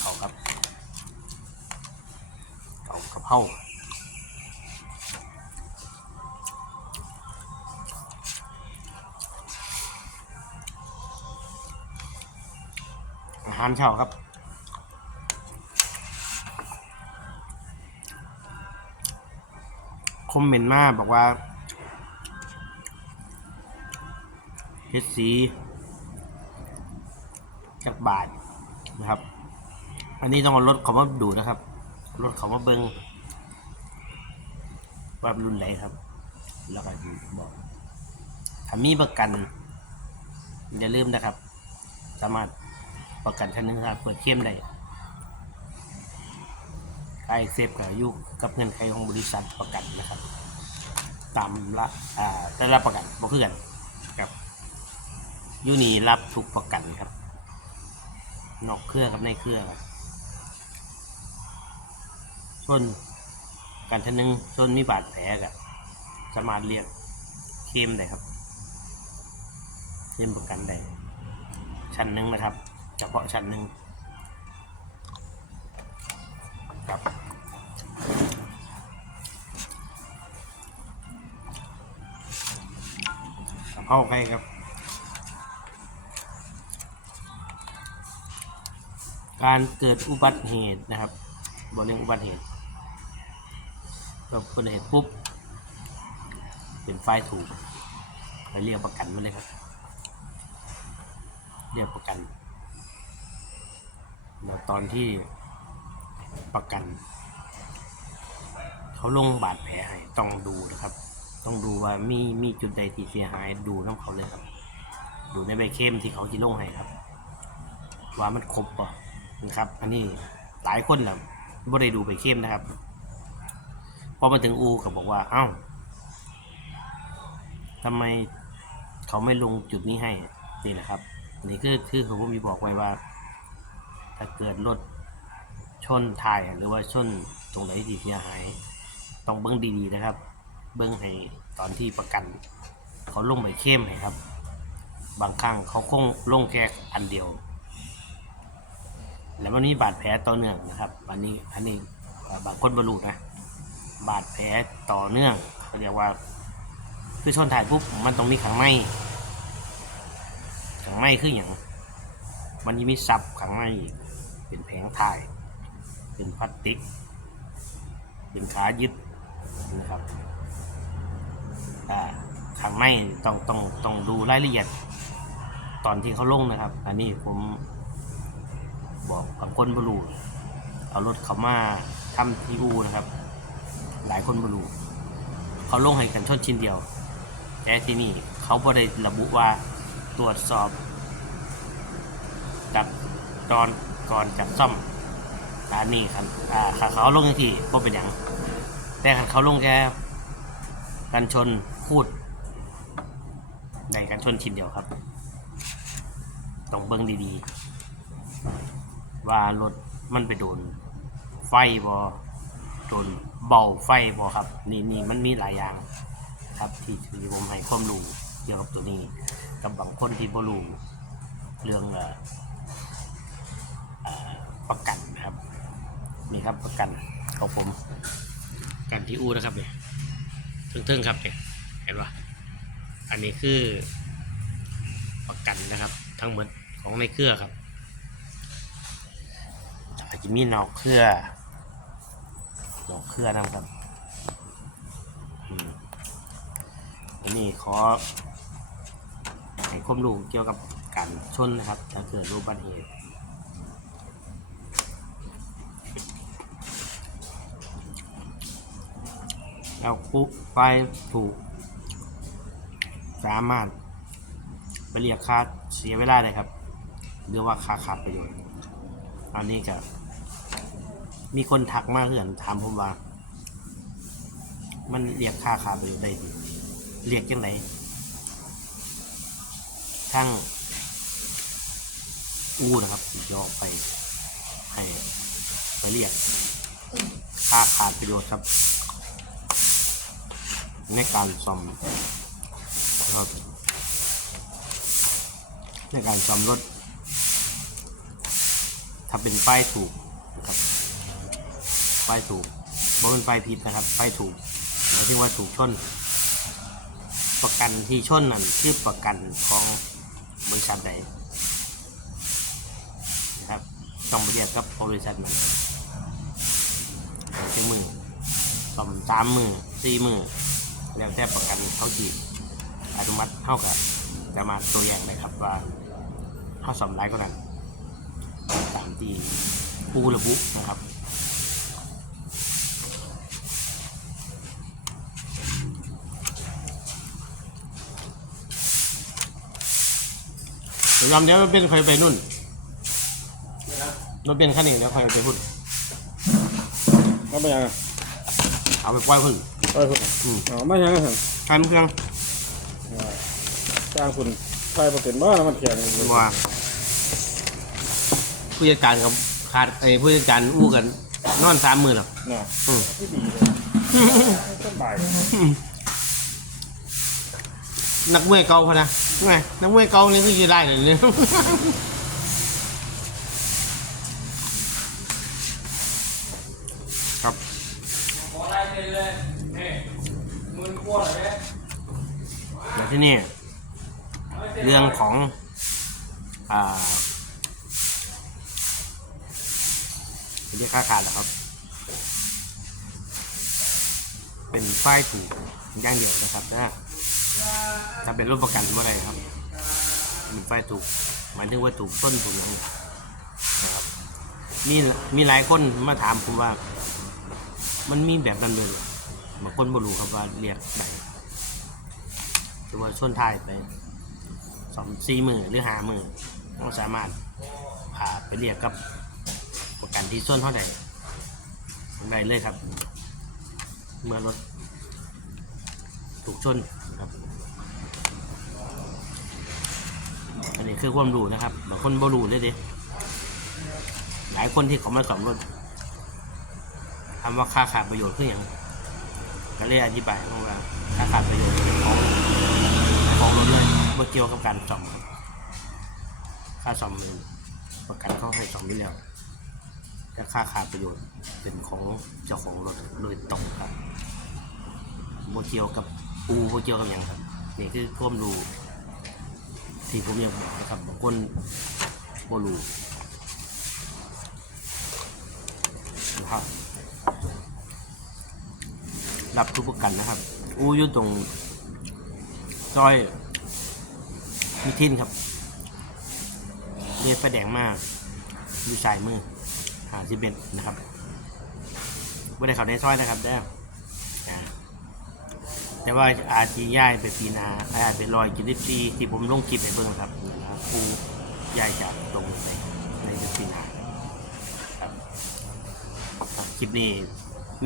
เขาครับเขากระเพราอาหารเช้าครับคอมเมนต์มาบอกว่าเพชรสีจากบาทนะครับ อันนี้ต้องเอารถเขามาดูนะครับ รถเขามาเบิงว่ารุ่นไหนครับ แล้วก็บอกถ้ามีประกัน อย่าลืมนะครับ สามารถประกันชั้นหนึงครับเปิดเข้มได้ใครเซฟกับยุกับเงินใครของบริษัทประกันนะครับ ตามละอ่าได้รับประกันบ่คือกันครับยูนี่รับทุกประกันครับ นอกเครือกับในเครือครับ นการชั้นหนึงส่วนมีบาดแผลกับสามารถเรียกเคมได้ครับเคมประกันได้ชั้นหนึ่งนะครับเฉพาะชั้นหนึ่งครับกะเพราไก่ครับการเกิดอุบัติเหตุนะครับบริเวณอุบัติเหตุ เราอุบัติเหตุปุ๊บ เป็นไฟถูก ไปเรียกประกันมาเลยครับ เรียกประกัน แล้วตอนที่ประกัน เขาลงบาดแผลให้ต้องดูนะครับ ต้องดูว่ามีมีจุดใดที่เสียหายดูน้ำเขาเลยครับ ดูในใบเข้มที่เขาที่ลงให้ครับ ว่ามันครบป่ะนะครับ อันนี้หลายคนแหละบ่ได้ดูใบเข้มนะครับ อมาถึงอูก็บอกว่า เอ้าทำไมเขาไม่ลงจุดนี้ให้ นี่แหละครับนนี้คือคือผมมีบอกไว้ว่า ถ้าเกิดรถชนท้ายหรือว่าชนตรงไหนที่เสียหาย ต้องเบิ้งดีๆนะครับ เบิ้งให้ตอนที่ประกัน เขาลงไปเข้มให้ครับ บางครั้งเขาคงลงแค่อันเดียว แล้วมันมีบาดแผลต่อเนื่องนะครับ อันนี้อันนี้บางคนบรรลุนะ บาดแผลต่อเนื่องเขาเรียกว่า คือชนถ่ายปุ๊บมันต้องมีขังในขังในคืออย่างมันจะมีซับขังในอีกเป็นแผงถ่าย เป็นพลาสติก เป็นขายึดนะครับข้างในต้องต้องต้องดูรายละเอียดตอนที่เขาลงนะครับ อันนี้ผมบอกกับคนบรูเอารถเขามาทำที่อูนะครับ หลายคนบรูเขาลงให้กันชนชิ้นเดียว แต่ที่นี่เขาบ่ได้ระบุว่าตรวจสอบกับตอนก่อนจัดซ่อมอันนี้ครับอ่าถ้าเขาลงทันทีก็เป็นอย่างแต่คันเขาลงแค่กันชนพูด ในกันชนชิ้นเดียวครับต้องเบิ้งดีๆ ว่ารถมันไปโดน ไฟบอ โดนเบาไฟบอครับ นี่นี่มันมีหลายอย่างครับที่ที่ผมให้ความรู้เกี่ยวกับตัวนี้ กับบางคนที่บ่รู้เรื่องเอ่อเอ่อประกันนะครับนี่ครับประกันของผมกันที่อูนะครับเนี่ยทึ่งๆครับเนี่ยเห็นปะอันนี้คือประกันนะครับ ทั้งหมดของในเครือครับอาจจะมีนอกเครือ นอกเครือนะครับอันนี้ขอให้ความรู้เกี่ยวกับการชนนะครับ ถ้าเกิดรูปบัติเหตุแล้วปุ๊บไฟถูก สามารถไปเรียกค่าเสียเวลาเลยครับหรือว่าค่าขาดประโยชน์อันนี้ก็ มีคนทักมาเหือนถามผมว่า มันเรียกค่าขาดปได้ดีเรียกยังไงทั้งอู้นะครับยออกไปให้ไปเรียกค่าขาดประโยชน์ครับ ในการซ่อมนะครับ ในการซ่อมรถถ้าเป็นป้ายถูกนะครับ ป้ายถูกบ่เป็นป้ายผิดนะครับป้ายถูกหมายถึงว่าถูกชน ประกันที่ชนนั่นคือประกันของบริษัทใดนะครับต้องไปเรียกกับบริษัทนั้นใช้มือสองสามมือสี่มือแล้วแต่ประกันเขาจีอนุมัติเท่ากับจะมาตัวอย่างเลยครับว่าเขาสมได้ก็นั้นตามที่ผู้ระบุนะครับ ยอมเดี๋ยวมันเป็นใครไปนู่นรถเป็นขั้นนี้แล้วใครไปพุ่นมาไปยังเอาไปปล่อยพุ่นไปคุณอืมอ๋อมายังไงคันเครื่องจ้างคุณใครมาเป็นบ้านมันแข็งว่าผู้จัดการกับขาดไอ้ผู้จัดการอู้กัน นอนสามมือหรอกน่ะอืมที่ดีเลยสบาย นักมวยเก่าพะนะไงนักมวยเก่านี่คือจะได้เลยเนี่ยครับขอลายเซ็นเลยนี่มือขวดเลยแล้วที่นี่ เรื่องของอ่าเรียกค่าขาดเหรอครับ เป็นป้ายถูกอย่างเดียวนะครับนะ ถ้าเป็นรถประกันเมื่อไรครับเป็นป้ายถูกหมายถึงว่าถูกต้นถูกอย่างนะครับมีมีหลายคนมาถามผมว่า มันมีแบบนั้นเลยเหรอบางคนบ่รู้ครับว่าเรียกใดหรือว่าชนท้ายไปสองสี่หมื่นหรือห้าหมื่นก็สามารถพาไปเรียกกับประกันที่ส้นเท่าใดได้เลยครับ เมื่อรถถูกชนนะครับ อั นนี้คือความรู้นะครับบางคนบ่รู้เลยเด้หลายคนที่เขามาสอมรถคำว่าค่าขาดประโยชน์คืออย่างก็เลยอธิบายว่าค่าขาดประโยชน์เป็นของของรถเลยบ่เกี่ยวกับการซ่อมครับค่าซ่อมเลยประกันเขาให้ซ่อมไปแล้วแต่ค่าขาดประโยชน์เป็นของเจ้าของรถโดยตรงครับโมเกี่ยวกับปูโมเกี่ยวกับอย่างครับนี่คือความรู้ ที่ผมอยากบอกนะครับบางคนโบรู้นะครับรับทุกประกันนะครับ อูอยู่ตรงซอยมิทินครับเรียกไฟแดงมากอยู่สายมือหาสิบเอ็ดนะครับไม่ได้เขาในซอยนะครับได้ แต่ว่าอาจจะย้ายไปปีนาอาจเป็นรอยจุดที่ที่ผมลงคลิปให้เบิ่งครับครูย้ายจากตรงไปในจุดปีนาครับคลิปนี้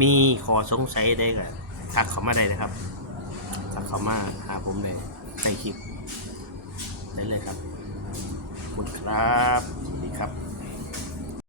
มีขอสงสัยได้ก็ทักเขามาได้นะครับทักเขามาหาผมเลยในคลิปได้เลยครับขอบคุณครับ